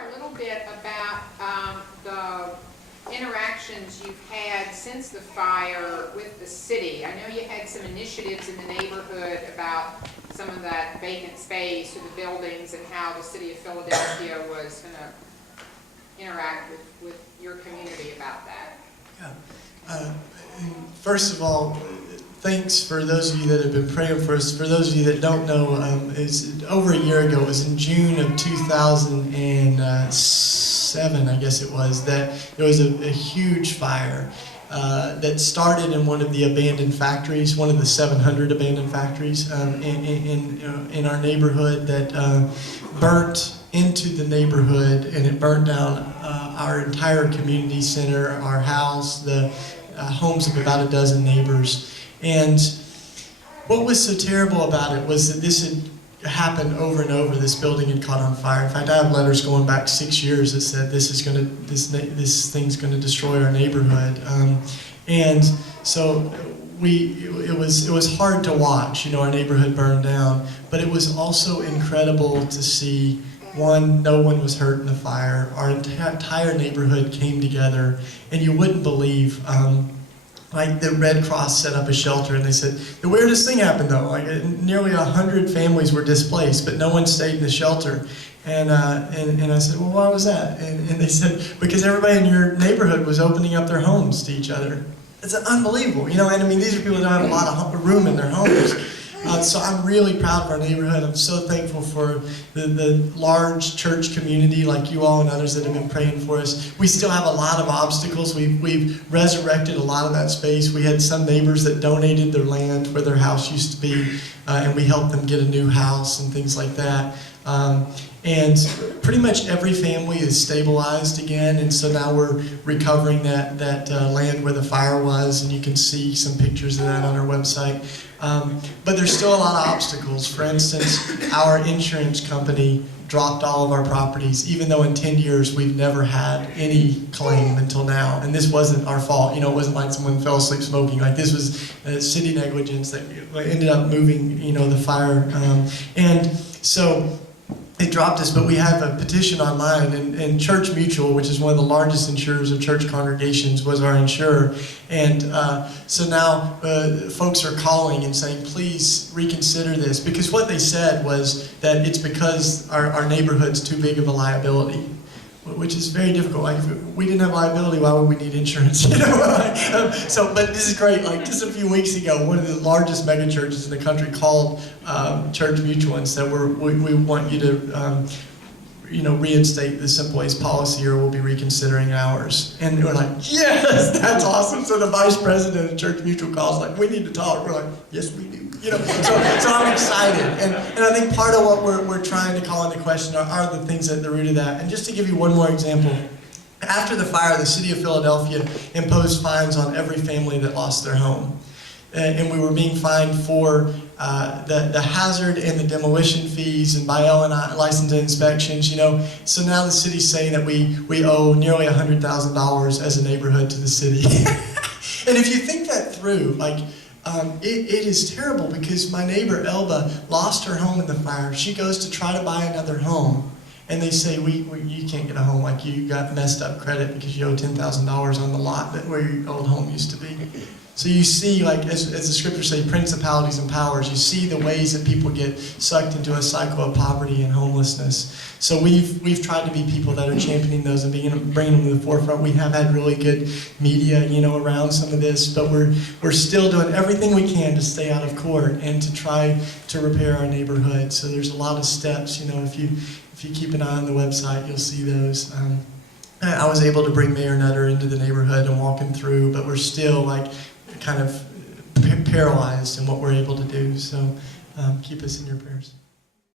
share a little bit about the interactions you've had since the fire with the city? I know you had some initiatives in the neighborhood about some of that vacant space or the buildings and how the city of Philadelphia was going to interact with your community about that. Yeah. First of all, thanks for those of you that have been praying for us. For those of you that don't know, it's over a year ago, it was in June of 2007, I guess it was, that there was a huge fire that started in one of the abandoned factories, one of the 700 abandoned factories in our neighborhood that burnt into the neighborhood, and it burned down our entire community center, our house, the homes of about a dozen neighbors. And what was so terrible about it was that this had happened over and over. This building had caught on fire. In fact, I have letters going back 6 years that said this thing's going to destroy our neighborhood. And so it was hard to watch, our neighborhood burn down. But it was also incredible to see. One, no one was hurt in the fire. Our entire neighborhood came together, and you wouldn't believe. Like the Red Cross set up a shelter, and they said the weirdest thing happened though. Like nearly 100 families were displaced, but no one stayed in the shelter. And I said, well, why was that? And they said because everybody in your neighborhood was opening up their homes to each other. It's unbelievable, And I mean, these are people that don't have a lot of room in their homes. So I'm really proud of our neighborhood. I'm so thankful for the large church community like you all and others that have been praying for us. We still have a lot of obstacles. We've resurrected a lot of that space. We had some neighbors that donated their land where their house used to be, and we helped them get a new house and things like that. And pretty much every family is stabilized again, and so now we're recovering that land where the fire was, and you can see some pictures of that on our website. But there's still a lot of obstacles. For instance, our insurance company dropped all of our properties, even though in 10 years we've never had any claim until now. And this wasn't our fault. It wasn't like someone fell asleep smoking. Like this was city negligence that ended up moving, the fire. And so it dropped us, but we have a petition online, and Church Mutual, which is one of the largest insurers of church congregations, was our insurer. And so now folks are calling and saying, please reconsider this, because what they said was that it's because our neighborhood's too big of a liability, which is very difficult. Like, if we didn't have liability, why would we need insurance? But this is great. Like, just a few weeks ago, one of the largest mega churches in the country called Church Mutual and said, we want you to, reinstate the Simple Ways policy, or we'll be reconsidering ours. And we're like, yes, that's awesome. So the vice president of Church Mutual calls, like, we need to talk. We're like, yes, we do. So I'm excited, and I think part of what we're trying to call into question are the things at the root of that. And just to give you one more example, after the fire, the city of Philadelphia imposed fines on every family that lost their home, and we were being fined for the hazard and the demolition fees and by L&I license and inspections. So now the city's saying that we owe nearly $100,000 as a neighborhood to the city. And if you think that through, it is terrible, because my neighbor Elba lost her home in the fire. She goes to try to buy another home, and they say, you can't get a home. Like, you got messed up credit because you owe $10,000 on the lot where your old home used to be. So you see, like, as the scriptures say, principalities and powers. You see the ways that people get sucked into a cycle of poverty and homelessness. So we've tried to be people that are championing those and bringing them to the forefront. We have had really good media, around some of this, but we're still doing everything we can to stay out of court and to try to repair our neighborhood. So there's a lot of steps. If you keep an eye on the website, you'll see those. I was able to bring Mayor Nutter into the neighborhood and walk him through, but we're still kind of paralyzed in what we're able to do. So keep us in your prayers.